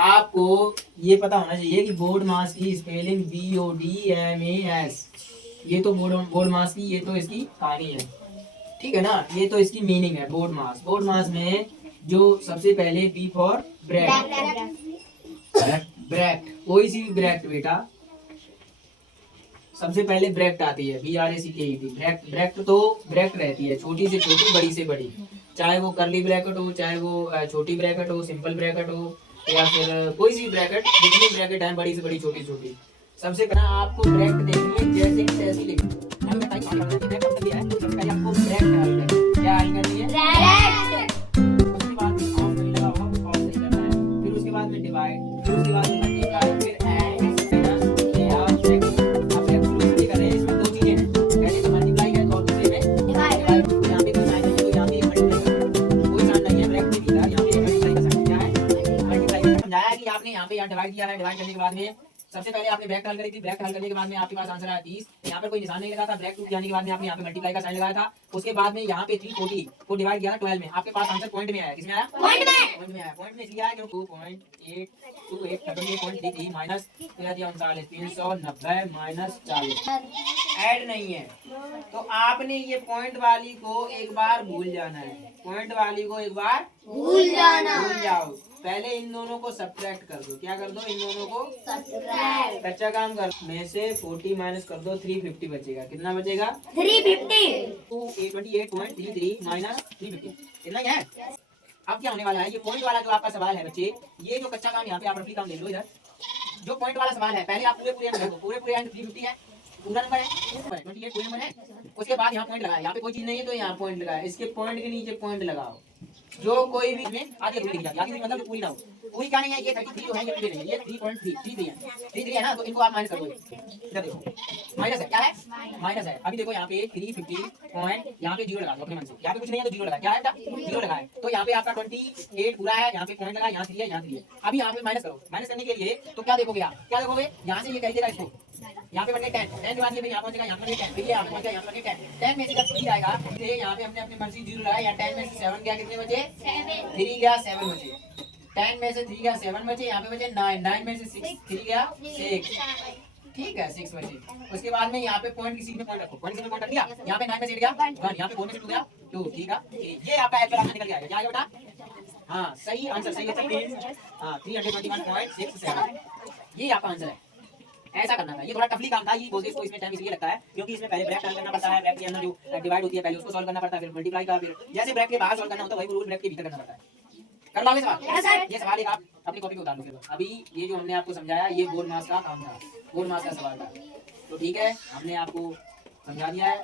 आपको ये पता होना चाहिए कि बोर्ड मास की स्पेलिंग BODMAS। ये तो बोर्ड मास की, ये तो इसकी कहानी है, ठीक है ना। ये तो इसकी मीनिंग है बोर्ड मास। बोर्ड मास में जो सबसे पहले B फॉर ब्रैक्ट, ब्रैक्ट कोई सी भी ब्रैक्ट बेटा, सबसे पहले ब्रैक्ट आती है, BRACKET। ब्रैक्ट, ब्रैक्ट तो ब्रैक्ट रहती है, छोटी से छोटी बड़ी से बड़ी, चाहे वो कर्ली ब्रैकेट हो, चाहे वो छोटी ब्रैकेट हो, सिंपल ब्रैकेट हो, या फिर कोई सी ब्रैकेट, जितनी ब्रैकेट है बड़ी से बड़ी छोटी छोटी। सबसे पहले आपको ब्रैक्ट देखनी है, जैसे कि तैसी लिखनी है। सबसे पहले आपको ब्रैक्ट डालनी है। क्या डालनी है? उसके बाद में ऑफ नहीं लगा होगा, ऑफ नहीं करना है। फिर उसके बाद में डिवाइड, फिर उसके बाद में मल्टीप्लाई, फिर ऐड, ये आप ब्रैक्ट कर रहे हैं। इसमें दो चीजें हैं, पहले तो मल्टीप्लाई है और दूसरे में डिवाइड। यहाँ पे कोई साइन नहीं है, तो यहाँ पे मल्टीप्लाई, कोई साइन नहीं है ब्रैक्ट में दिखा, यहाँ पे मल्टीप्लाई का साइन क्या है, मल्टीप्लाई। समझाया कि आपने यहाँ पे यहाँ डिवाइड किया है, डिवाइड करने के बाद में सबसे पहले आपने ब्रैकेट हल करी थी, ब्रैकेट हल करने के बाद में आपके पास आंसर आया 30। यहाँ पर कोई निशान नहीं लगा था, ब्रैकेट टूट जाने के बाद में आपने यहाँ पे मल्टीप्लाई का साइन लगाया था। उसके बाद में यहाँ पे 340 को डिवाइड किया था 12 में, आपके पास आंसर पॉइंट में आया। किसमें आया? पॉइंट में आया। पॉइंट में इसलिए आया क्योंकि 2.828 माइनस 390 माइनस 40 ऐड नहीं है। तो आपने ये पॉइंट वाली को एक बार भूल जाना है, पॉइंट वाली को एक बार भूल जाओ। पहले इन दोनों को सब्ट्रैक्ट कर दो। क्या कर दो? इन दोनों को सब्ट्रैक्ट। कच्चा काम कर, में से 40 माइनस कर दो, 350 बचेगा। कितना बचेगा? 350। 28.33 माइनस 350 इतना ही है। अब क्या होने वाला है, ये पॉइंट वाला जो आपका सवाल है बच्चे, ये जो कच्चा काम यहाँ पे आप रफली काम ले लो। इधर जो पॉइंट वाला सवाल है, पहले आप पूरे एंड देखो, पूरे एंड 350 है, पूरा नंबर है 28 पूरा नंबर है। उसके बाद यहाँ पॉइंट लगाया, यहाँ पे कोई चीज नहीं है तो यहाँ पॉइंट लगाया, इसके पॉइंट के नीचे पॉइंट लगाओ। जो कोई भी में आधी अधूरी दिख जाती है, आधी अधूरी मतलब पूरी ना हो। पूरी क्या नहीं है, ये 33 जो है ये पूरी नहीं है, ये 3.33 है, 33 है ना, तो इनको आप माइनस कर दो। इधर देखो माइनस है, क्या है? माइनस है। अभी देखो यहाँ पे 350 पॉइंट, यहाँ पे 0 लगा दो अपने मन से, यहाँ पे कुछ नहीं है तो 0 लगा, क्या है? 0 लगा है। तो यहाँ पे आपका 28 पूरा है, यहाँ पे पॉइंट लगा, यहाँ 3 है, यहाँ 3 है। अभी यहाँ पे माइनस करो, माइनस करने के लिए तो क्या देखोगे आप? क्या देखोगे? यहाँ से ये कह देगा इसको, यहाँ पे बन गया 10, 10 के बाद ये यहाँ पहुंचेगा, यहाँ पर 10, फिर ये यहाँ पे पहुंचेगा, यहाँ पर 10, 10 में से जब 3 आएगा, ये यहाँ पे हमने अपनी मर्जी 0 लगाया, यहाँ 10 में से 7 गया, कितने बचे? 3 गया, 7 बचे। 10 में से 3 गया, 7 बचे, यहाँ पे बचे 9, 9 में से 6 3 गया, 6, ठीक है 6 बचे। उसके बाद में यहाँ पे पॉइंट किसी में पॉइंट रखो, पॉइंट किसी में पॉइंट रख दिया, यहाँ पे 9 में से 8 गया 1, यहाँ पे 4 में से 2 गया 2, ठीक है। ये आपका एल्फा आंसर निकल के आएगा, क्या आएगा बेटा? हाँ सही आंसर, सही है। हाँ 321.67 ये आपका आंसर है। ऐसा करना था, ये थोड़ा टफली काम था, ये बोलते इसको, इसमें टाइम इसलिए लगता है क्योंकि इसमें पहले ब्रैकेट करना पड़ता है, ब्रैकेट के अंदर जो डिवाइड होती है पहले उसको सॉल्व करना पड़ता है, फिर मल्टीप्लाई का, फिर जैसे ब्रैकेट के बाहर सॉल्व करना होता है वही रूल ब्रैकेट के भीतर करना पड़ता है। कर लोगे सवाल? ये सवाल एक आप अपनी कॉपी पे उतार लो। फिर अभी ये जो हमने आपको समझाया ये बोर्ड मास का काम था, बोर्ड मास का सवाल था। तो ठीक है, हमने आपको समझा दिया है।